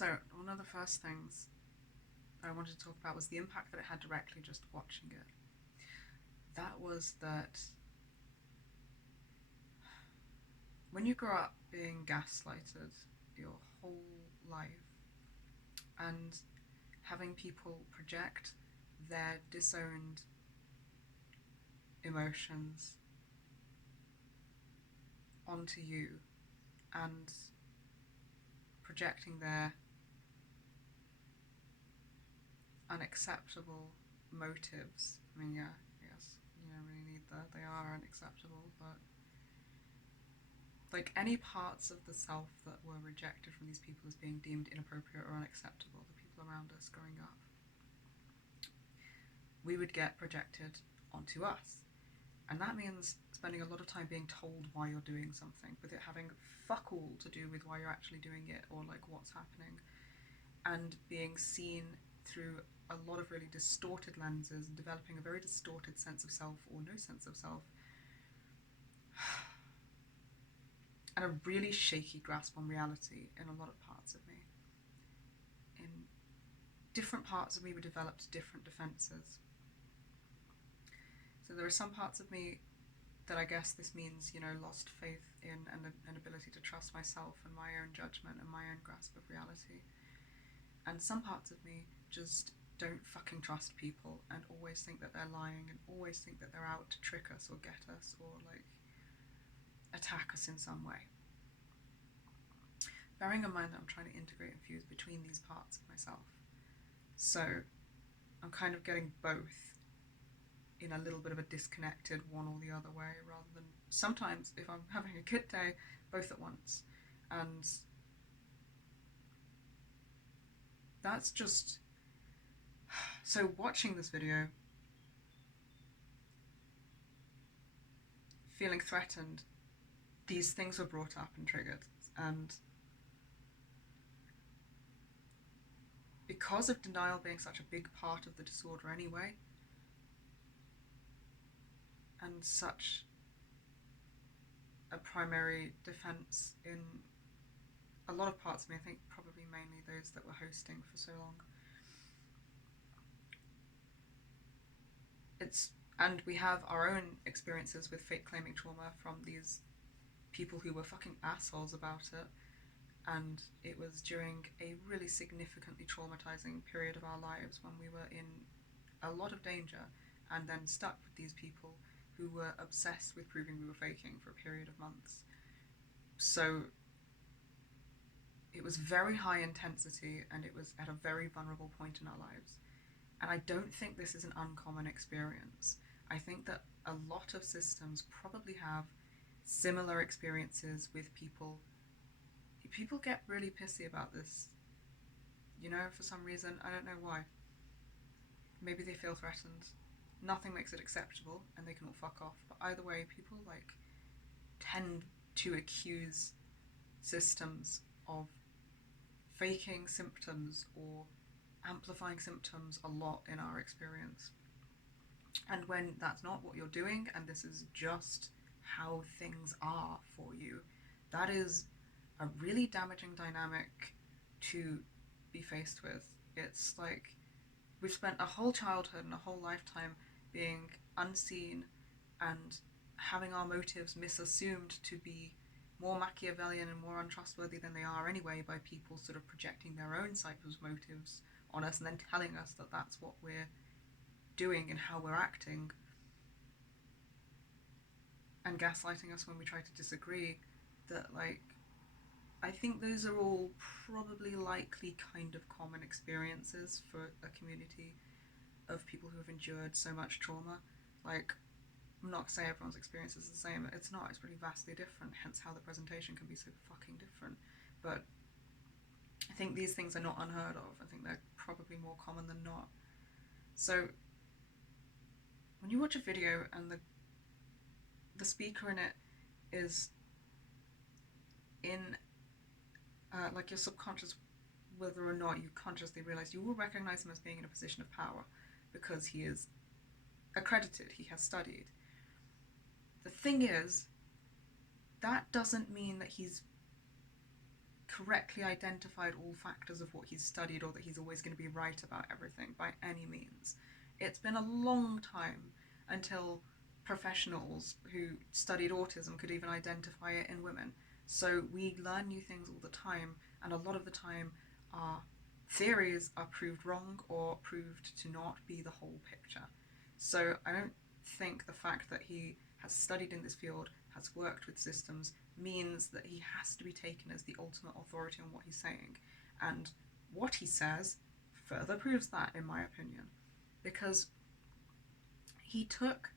So, one of the first things I wanted to talk about was the impact that it had directly just watching it. That was that when you grow up being gaslighted your whole life and having people project their disowned emotions onto you and projecting their unacceptable motives. I mean, yeah, yes, you don't really need that. They are unacceptable, but like any parts of the self that were rejected from these people as being deemed inappropriate or unacceptable, the people around us growing up, we would get projected onto us. And that means spending a lot of time being told why you're doing something, with it having fuck all to do with why you're actually doing it or like what's happening, and being seen through a lot of really distorted lenses and developing a very distorted sense of self or no sense of self, and a really shaky grasp on reality in a lot of parts of me. In different parts of me were developed different defenses. So there are some parts of me that I guess this means, lost faith in and an ability to trust myself and my own judgment and my own grasp of reality. And some parts of me just don't fucking trust people and always think that they're lying and always think that they're out to trick us or get us or like attack us in some way. Bearing in mind that I'm trying to integrate and fuse between these parts of myself. So I'm kind of getting both in a little bit of a disconnected one or the other way, rather than sometimes if I'm having a good day, both at once. And that's just, so watching this video, feeling threatened, these things were brought up and triggered. And because of denial being such a big part of the disorder anyway, and such a primary defense in a lot of parts of me, I think probably mainly those that were hosting for so long, and we have our own experiences with fake claiming trauma from these people who were fucking assholes about it, and it was during a really significantly traumatizing period of our lives when we were in a lot of danger and then stuck with these people who were obsessed with proving we were faking for a period of months. So it was very high intensity and it was at a very vulnerable point in our lives. And I don't think this is an uncommon experience. I think that a lot of systems probably have similar experiences with people. People get really pissy about this, for some reason. I don't know why. Maybe they feel threatened. Nothing makes it acceptable and they can all fuck off. But either way, people tend to accuse systems of faking symptoms or amplifying symptoms a lot in our experience. And when that's not what you're doing, and this is just how things are for you, that is a really damaging dynamic to be faced with. It's like we've spent a whole childhood and a whole lifetime being unseen and having our motives misassumed to be more Machiavellian and more untrustworthy than they are anyway, by people sort of projecting their own type of motives on us and then telling us that that's what we're doing and how we're acting, and gaslighting us when we try to disagree. That I think those are all probably likely kind of common experiences for a community of people who have endured so much trauma. I'm not saying everyone's experience is the same. It's not. It's really vastly different, hence how the presentation can be so fucking different. But I think these things are not unheard of. I think they're probably more common than not. So when you watch a video and the speaker in it is in your subconscious, whether or not you consciously realize, you will recognize him as being in a position of power because he is accredited, he has studied. The thing is, that doesn't mean that he's correctly identified all factors of what he's studied or that he's always going to be right about everything by any means. It's been a long time until professionals who studied autism could even identify it in women. So we learn new things all the time, and a lot of the time our theories are proved wrong or proved to not be the whole picture. So I don't think the fact that he has studied in this field, has worked with systems, means that he has to be taken as the ultimate authority on what he's saying. And what he says further proves that, in my opinion, because he took,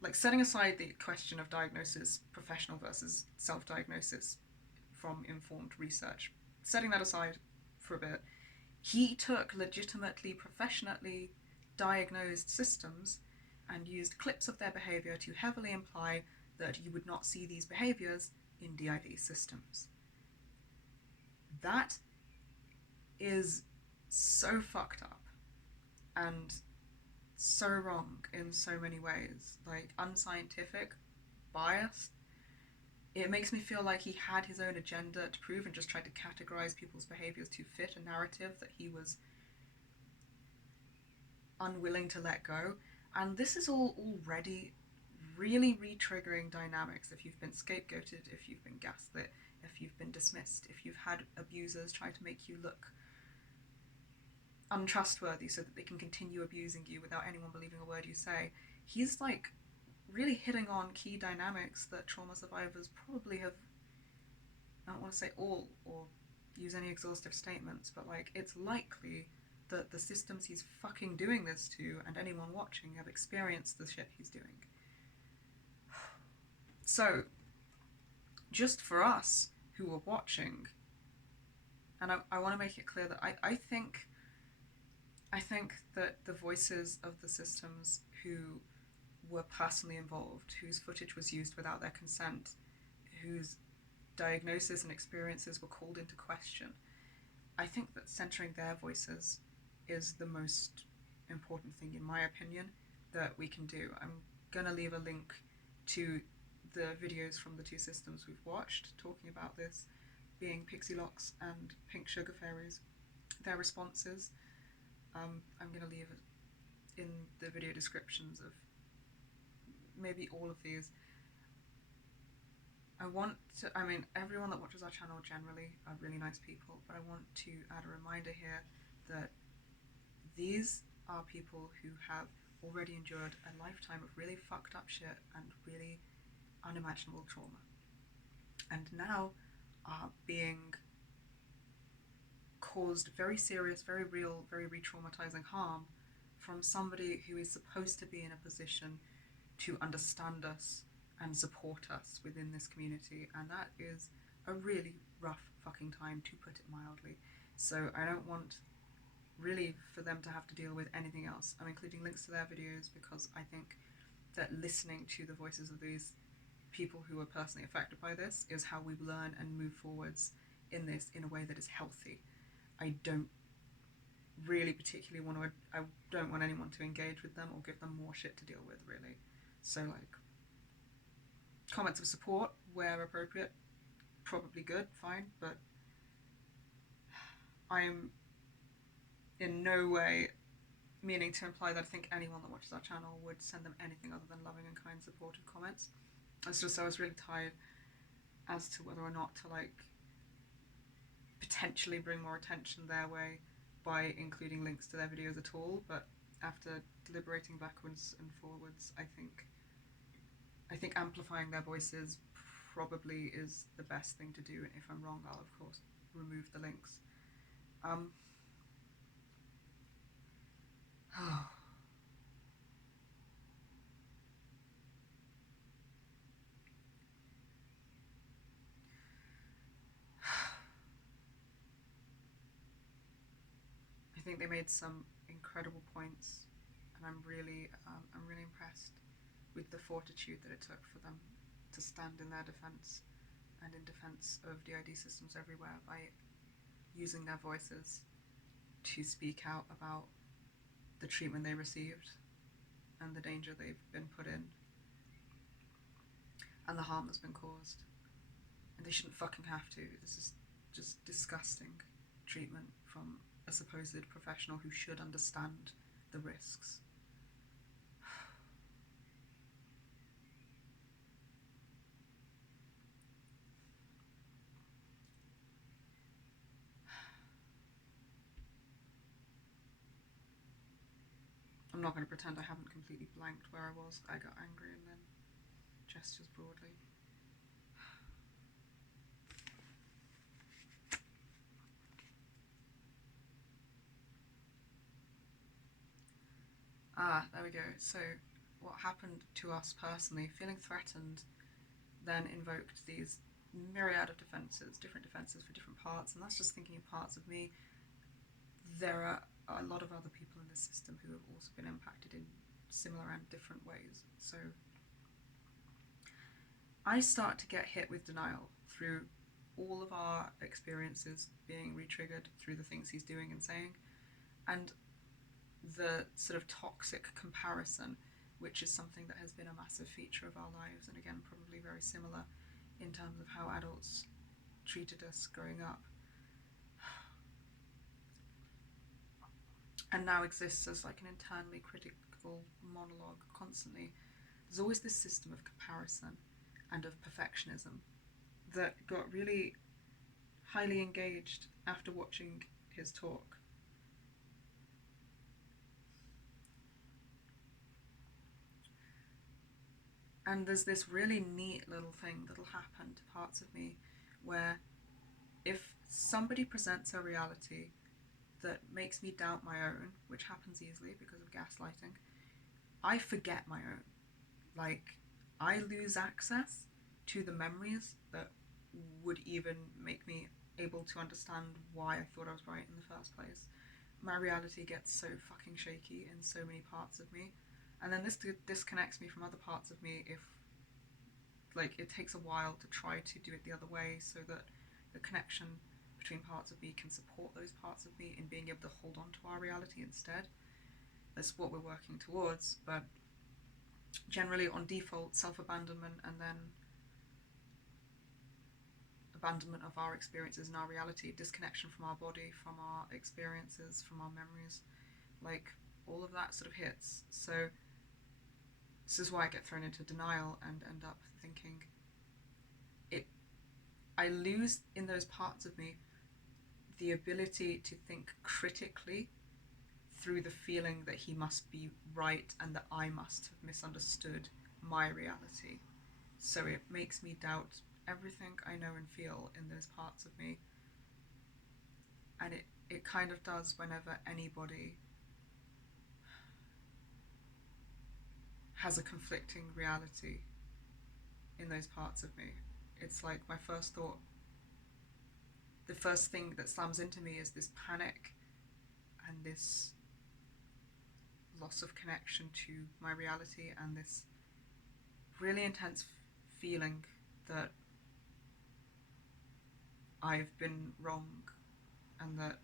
like, setting aside the question of diagnosis, professional versus self-diagnosis from informed research, setting that aside for a bit, he took legitimately, professionally diagnosed systems and used clips of their behaviour to heavily imply that you would not see these behaviours in DID systems. That is so fucked up and so wrong in so many ways. Like, unscientific, biased. It makes me feel like he had his own agenda to prove and just tried to categorize people's behaviors to fit a narrative that he was unwilling to let go. And this is all already really re-triggering dynamics. If you've been scapegoated, if you've been gaslit, if you've been dismissed, if you've had abusers try to make you look untrustworthy so that they can continue abusing you without anyone believing a word you say, he's like really hitting on key dynamics that trauma survivors probably have, I don't want to say all or use any exhaustive statements, but like, it's likely that the systems he's fucking doing this to and anyone watching have experienced the shit he's doing. So, just for us who are watching, and I want to make it clear that I think that the voices of the systems who were personally involved, whose footage was used without their consent, whose diagnosis and experiences were called into question, I think that centering their voices is the most important thing, in my opinion, that we can do. I'm gonna leave a link to the videos from the two systems we've watched talking about this, being Pixie Locks and Pink Sugar Fairies, their responses. I'm gonna leave it in the video descriptions of maybe all of these. I mean, everyone that watches our channel generally are really nice people, but I want to add a reminder here that these are people who have already endured a lifetime of really fucked up shit and really unimaginable trauma, and now are being caused very serious, very real, very re-traumatizing harm from somebody who is supposed to be in a position to understand us and support us within this community, and that is a really rough fucking time, to put it mildly. So I don't want really for them to have to deal with anything else. I'm including links to their videos because I think that listening to the voices of these people who are personally affected by this is how we learn and move forwards in this in a way that is healthy. I don't really particularly want to, I don't want anyone to engage with them or give them more shit to deal with, really. So, like, comments of support where appropriate, probably good, fine, but I'm in no way meaning to imply that I think anyone that watches our channel would send them anything other than loving and kind supportive comments. It's just I was really tired as to whether or not to, like, potentially bring more attention their way by including links to their videos at all, but after deliberating backwards and forwards, I think amplifying their voices probably is the best thing to do, and if I'm wrong, I'll of course remove the links. I think they made some incredible points, and I'm really impressed with the fortitude that it took for them to stand in their defense and in defense of DID systems everywhere by using their voices to speak out about the treatment they received and the danger they've been put in and the harm that's been caused. and they shouldn't fucking have to. This is just disgusting treatment from a supposed professional who should understand the risks. I'm not going to pretend I haven't completely blanked where I was. I got angry and then gestures broadly. There we go. So what happened to us personally, feeling threatened, then invoked these myriad of defenses, different defenses for different parts, and that's just thinking of parts of me. There are a lot of other people in the system who have also been impacted in similar and different ways. So I start to get hit with denial through all of our experiences being re-triggered through the things he's doing and saying, and the sort of toxic comparison, which is something that has been a massive feature of our lives, and again probably very similar in terms of how adults treated us growing up, and now exists as like an internally critical monologue constantly. There's always this system of comparison and of perfectionism that got really highly engaged after watching his talk. And there's this really neat little thing that'll happen to parts of me where if somebody presents a reality that makes me doubt my own, which happens easily because of gaslighting, I forget my own. Like, I lose access to the memories that would even make me able to understand why I thought I was right in the first place. My reality gets so fucking shaky in so many parts of me, and then this disconnects me from other parts of me if, like, it takes a while to try to do it the other way so that the connection between parts of me can support those parts of me in being able to hold on to our reality instead. That's what we're working towards, but generally on default, self-abandonment and then abandonment of our experiences and our reality, disconnection from our body, from our experiences, from our memories, like all of that sort of hits. So this is why I get thrown into denial and end up thinking I lose in those parts of me the ability to think critically through the feeling that he must be right and that I must have misunderstood my reality. So it makes me doubt everything I know and feel in those parts of me. And it kind of does whenever anybody has a conflicting reality in those parts of me. It's like my first thought, the first thing that slams into me is this panic and this loss of connection to my reality and this really intense feeling that I've been wrong and that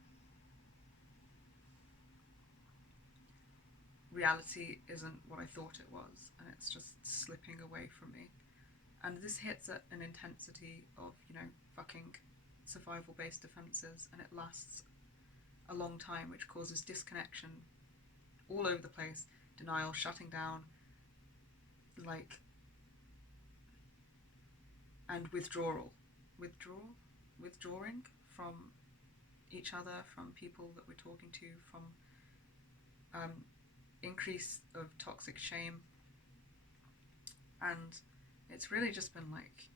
reality isn't what I thought it was and it's just slipping away from me. And this hits at an intensity of, fucking survival-based defenses, and it lasts a long time, which causes disconnection all over the place, denial, shutting down, and withdrawing from each other, from people that we're talking to, from increase of toxic shame. And it's really just been like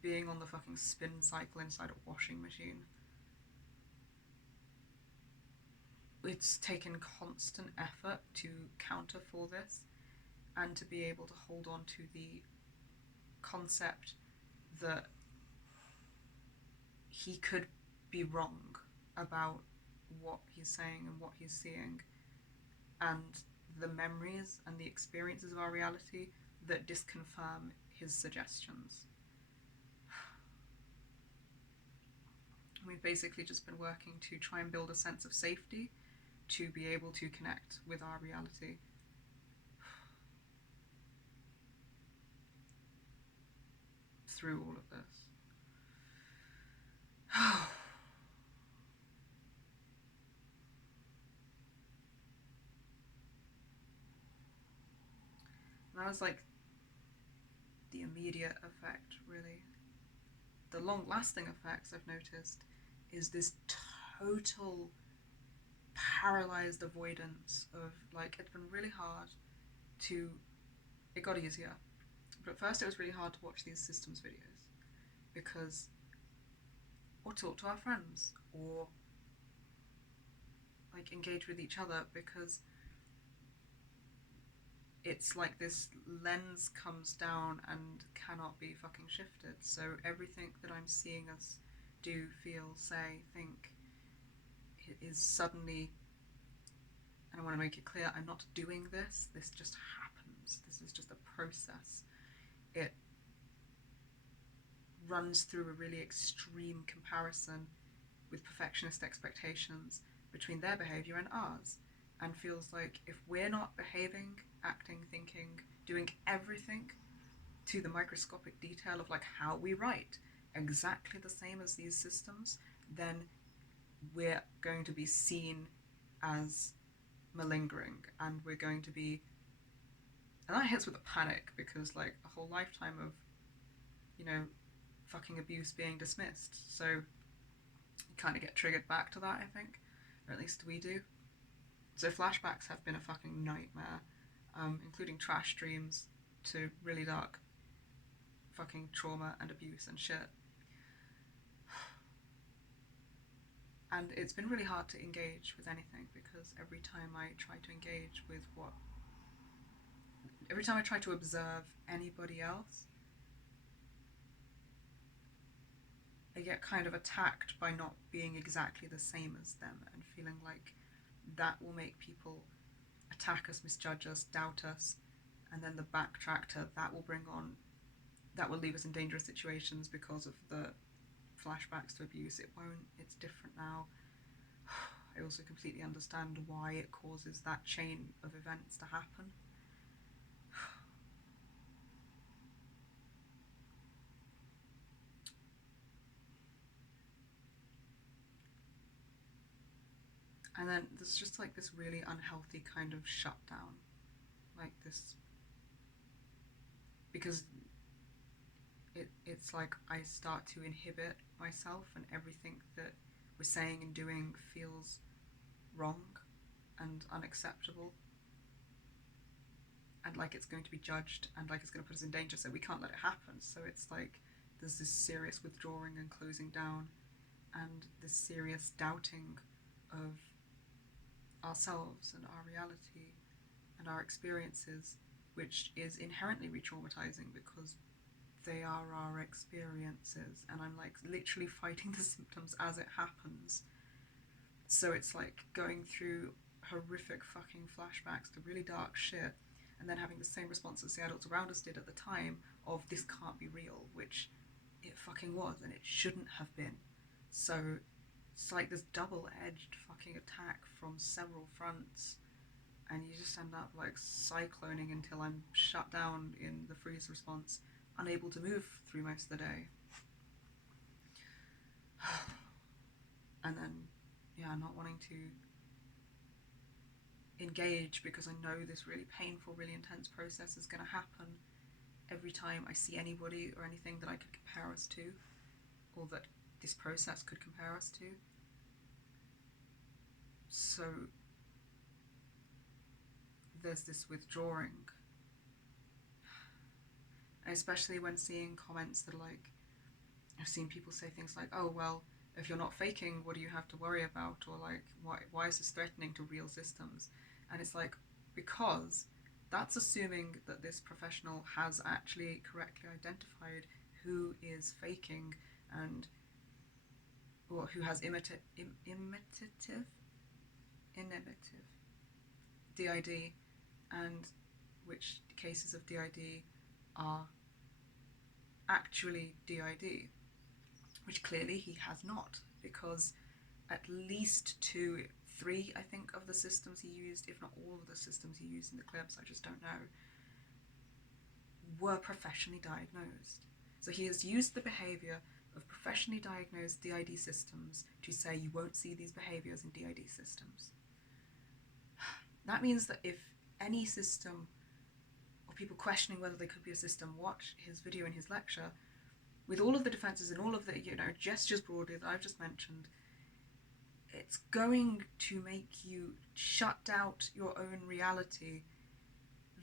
being on the fucking spin cycle inside a washing machine. It's taken constant effort to counter for this and to be able to hold on to the concept that he could be wrong about what he's saying and what he's seeing, and the memories and the experiences of our reality that disconfirm his suggestions. We've basically just been working to try and build a sense of safety to be able to connect with our reality. through all of this. And that was like the immediate effect, really. The long-lasting effects I've noticed is this total paralyzed avoidance of, like, it's been really hard to, it got easier, but at first it was really hard to watch these systems videos because, or talk to our friends, or like engage with each other, because it's like this lens comes down and cannot be fucking shifted. So everything that I'm seeing us do, feel, say, think is suddenly, and I want to make it clear, I'm not doing this. This just happens. This is just a process. It runs through a really extreme comparison with perfectionist expectations between their behavior and ours, and feels like if we're not behaving, acting, thinking, doing everything to the microscopic detail of like how we write exactly the same as these systems, then we're going to be seen as malingering, and we're going to be, and that hits with a panic, because like a whole lifetime of, you know, fucking abuse being dismissed, so you kind of get triggered back to that, I think, or at least we do. So flashbacks have been a fucking nightmare, including trash dreams to really dark fucking trauma and abuse and shit. And it's been really hard to engage with anything, because every time I try to engage with every time I try to observe anybody else, I get kind of attacked by not being exactly the same as them, and feeling like that will make people attack us, misjudge us, doubt us, and then the backtrack to that will leave us in dangerous situations because of the flashbacks to abuse. It won't, it's different now. I also completely understand why it causes that chain of events to happen. And then there's just like this really unhealthy kind of shutdown, like this, because it's like I start to inhibit myself, and everything that we're saying and doing feels wrong and unacceptable, and like it's going to be judged, and like it's going to put us in danger, so we can't let it happen. So it's like there's this serious withdrawing and closing down, and this serious doubting of ourselves and our reality and our experiences, which is inherently re-traumatizing because they are our experiences, and I'm like literally fighting the symptoms as it happens. So it's like going through horrific fucking flashbacks to really dark shit, and then having the same responses the adults around us did at the time of this can't be real, which it fucking was, and it shouldn't have been. So it's like this double-edged fucking attack from several fronts, and you just end up like cycloning until I'm shut down in the freeze response, unable to move through most of the day. And then, yeah, not wanting to engage because I know this really painful, really intense process is going to happen every time I see anybody or anything that I could compare us to, or that this process could compare us to. So there's this withdrawing, and especially when seeing comments that are like, I've seen people say things like, oh well, if you're not faking, what do you have to worry about, or like, why is this threatening to real systems? And it's like, because that's assuming that this professional has actually correctly identified who is faking, and or who has inhibitive DID, and which cases of DID are actually DID, which clearly he has not, because at least 2, 3, I think, of the systems he used, if not all of the systems he used in the clips, I just don't know, were professionally diagnosed. So he has used the behaviour of professionally diagnosed DID systems to say you won't see these behaviours in DID systems. That means that if any system, or people questioning whether they could be a system, watch his video and his lecture, with all of the defences and all of the gestures broadly that I've just mentioned, it's going to make you shut out your own reality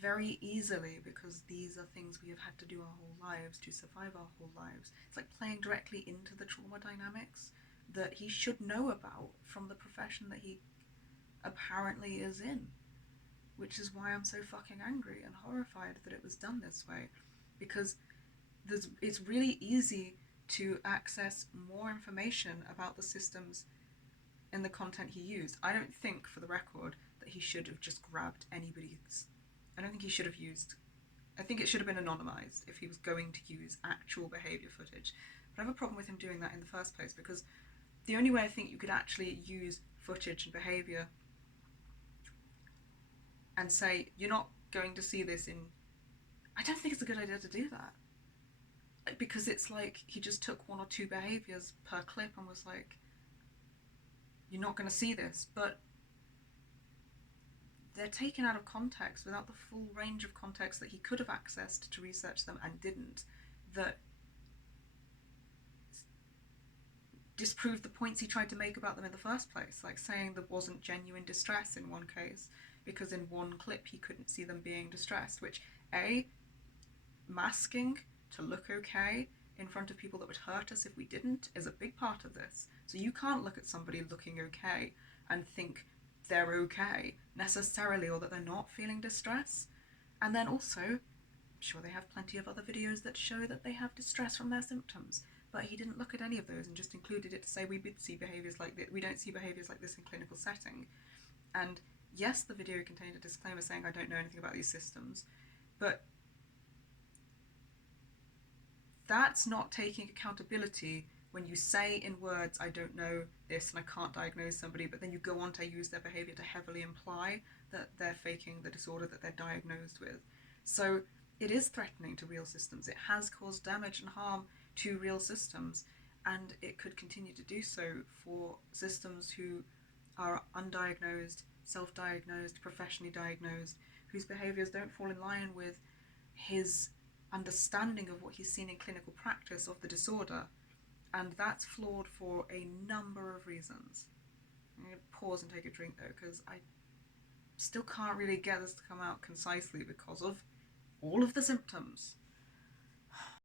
very easily, because these are things we have had to do our whole lives to survive our whole lives. It's like playing directly into the trauma dynamics that he should know about from the profession that he apparently is in, which is why I'm so fucking angry and horrified that it was done this way, because it's really easy to access more information about the systems in the content he used. I don't think, for the record, that he should have just grabbed anybody's. I don't think he should have used. I think it should have been anonymized if he was going to use actual behaviour footage. But I have a problem with him doing that in the first place, because the only way I think you could actually use footage and behaviour and say, you're not going to see this in. I don't think it's a good idea to do that. Because it's like he just took one or two behaviours per clip and was like, you're not going to see this. But they're taken out of context without the full range of context that he could have accessed to research them and didn't, that disproved the points he tried to make about them in the first place, like saying there wasn't genuine distress in one case because in one clip he couldn't see them being distressed, which masking to look okay in front of people that would hurt us if we didn't is a big part of this. So you can't look at somebody looking okay and think they're okay necessarily, or that they're not feeling distress. And then also, I'm sure they have plenty of other videos that show that they have distress from their symptoms, but he didn't look at any of those and just included it to say we don't see behaviours like this in clinical setting. And yes, the video contained a disclaimer saying I don't know anything about these systems, but that's not taking accountability when you say in words, I don't know this and I can't diagnose somebody, but then you go on to use their behaviour to heavily imply that they're faking the disorder that they're diagnosed with. So it is threatening to real systems. It has caused damage and harm to real systems, and it could continue to do so for systems who are undiagnosed, self-diagnosed, professionally diagnosed, whose behaviours don't fall in line with his understanding of what he's seen in clinical practice of the disorder. And that's flawed for a number of reasons. I'm going to pause and take a drink though, because I still can't really get this to come out concisely because of all of the symptoms.